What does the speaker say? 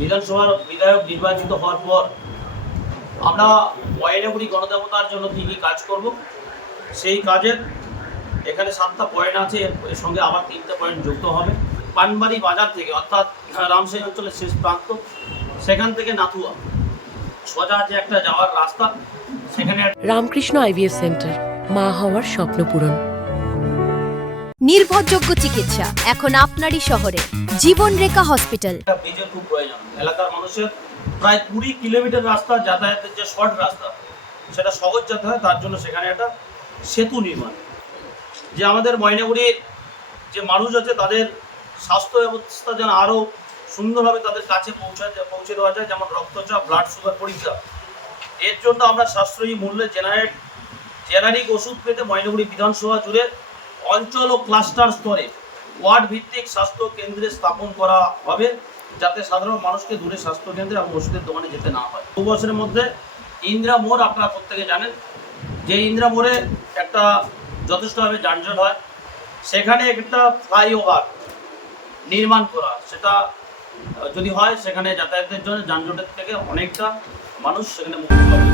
বিধানসভার বিধায়ক নির্বাচিত হওয়ার পর আমরা ময়নাগুড়ি গণদেবতার জন্য কী কী কাজ করব সেই কাজের এখানে 7টা পয়েন্ট আছে, এর সঙ্গে আবার 3টে পয়েন্ট যুক্ত হবে। পানবাড়ি বাজার থেকে অর্থাৎ রামসাই অঞ্চলের শেষ প্রান্ত, সেখান থেকে নাথুয়া সোজা আছে একটা যাওয়ার রাস্তা, সেখানে রামকৃষ্ণ আইভিএফ সেন্টার, মা হওয়ার স্বপ্ন পূরণ। নির্ভরযোগ্য চিকিৎসা এখন আপনারই শহরে, জীবনরেখা হসপিটাল। একটা ব্রিজের খুব প্রয়োজন। এলাকার মানুষের প্রায় 20 কিলোমিটার রাস্তা যাতায়াতের যে শর্ট রাস্তা সেটা সহজ যাতে হয়, তার জন্য সেখানে একটা সেতু নির্মাণ, যে আমাদের ময়নাগুড়ির যে মানুষ আছে তাদের স্বাস্থ্য ব্যবস্থা যেন আরও সুন্দরভাবে তাদের কাছে পৌঁছে দেওয়া যায়, যেমন রক্তচাপ, ব্লাড সুগার পরীক্ষা। এর জন্য আমরা সাশ্রয়ী মূল্যে জেনারিক ওষুধ পেতে ময়নাগুড়ি বিধানসভা জুড়ে অঞ্চল ও ক্লাস্টার স্তরে ওয়ার্ড ভিত্তিক স্বাস্থ্য কেন্দ্রে স্থাপন করা হবে, যাতে সাধারণ মানুষকে দূরে স্বাস্থ্য কেন্দ্রে এবং ওষুধের দোকানে যেতে না হয়। 2 বছরের মধ্যে ইন্দিরা মোড়, আপনারা প্রত্যেকে জানেন যে ইন্দিরা মোড়ে একটা যথেষ্টভাবে যানজট হয়, সেখানে একটা ফ্লাইওভার নির্মাণ করা, সেটা যদি হয় সেখানে যাতায়াতের জন্য যানজটের থেকে অনেকটা মানুষ সেখানে মুক্তি পাবে।